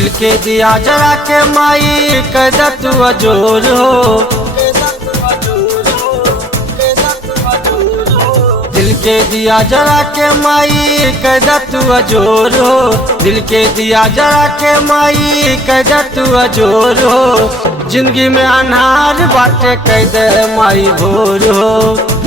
दिल के दिया जरा के माई कैदा तू अजोर हो। दिल के दिया जरा के माई कैदा तू अजोर हो। दिल के दिया जरा के माई कैदा तू अजोर हो। जिंदगी में अनहार बाटे कैदे माई भोर हो।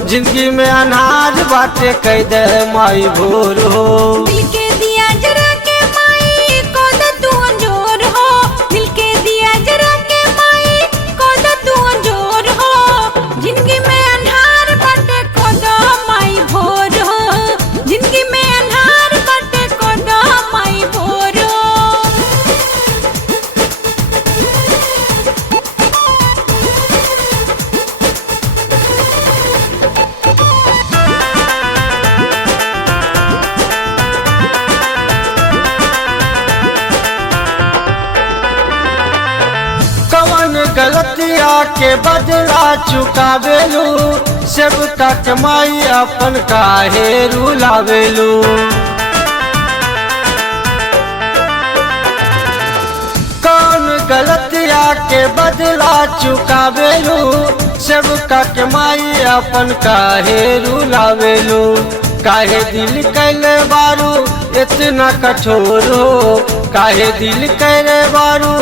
जिंदगी में अनहार बाटे कैदे माई भोर हो। दिल के दिया जरा के माई कैदा तू अजोर हो। दिल के दिया जरा के माई कैदा तू अजोर हो। जिंदगी में अनहार बाटे कैदा माई भोर हो। जिंदगी में अनहार बाटे कैदा माई भोर हो। कवन गलतिया के बदला चुकावेलू। सब का कमाई अपन काहे रुलावेलू। कौन गलतिया के बदला चुकावेलू। सब का कमाई अपन काहे रुलावेलू। काहे दिल कैले बारू इतना कठोर हो। काहे दिल कैले बारू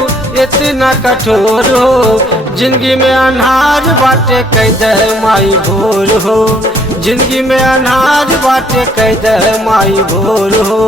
इतना कठोर हो। जिंदगी में अनहार बाटे कैदे माई भोर हो। जिंदगी में अनहार बाटे कैदे माई भोर हो।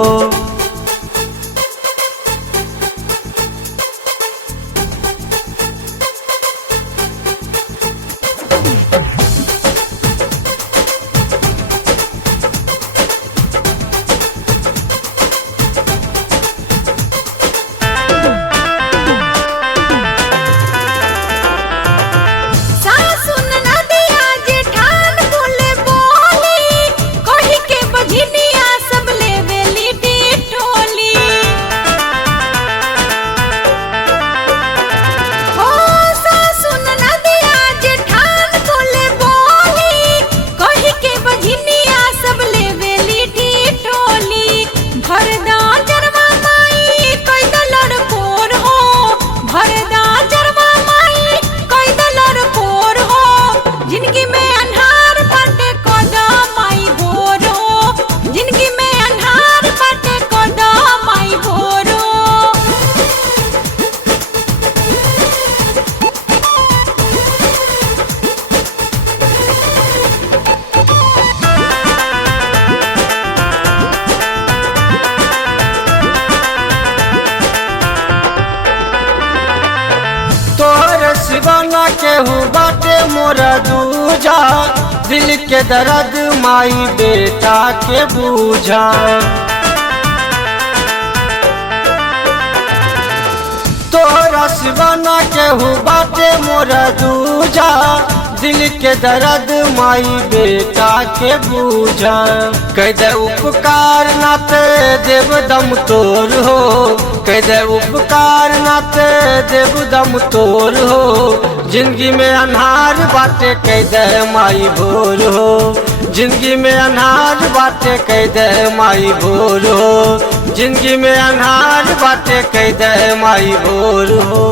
सिवाना केहू बाटे मोरा दूजा। दिल के दर्द माई बेटा के बूझा। तोरा सिवाना केहू बाटे मोरा दूजा। दिल के दर्द माई बेटा के बूझा। कैदे उपकार नाते देव दम तोर हो। कैदे उपकार नाते देव दम तोर हो। जिंदगी में अनहार बाटे कैदे माई भोर हो। जिंदगी में अनहार बाटे कैदे माई भोर हो। जिंदगी में अनहार बाटे कैदे माई भोर हो।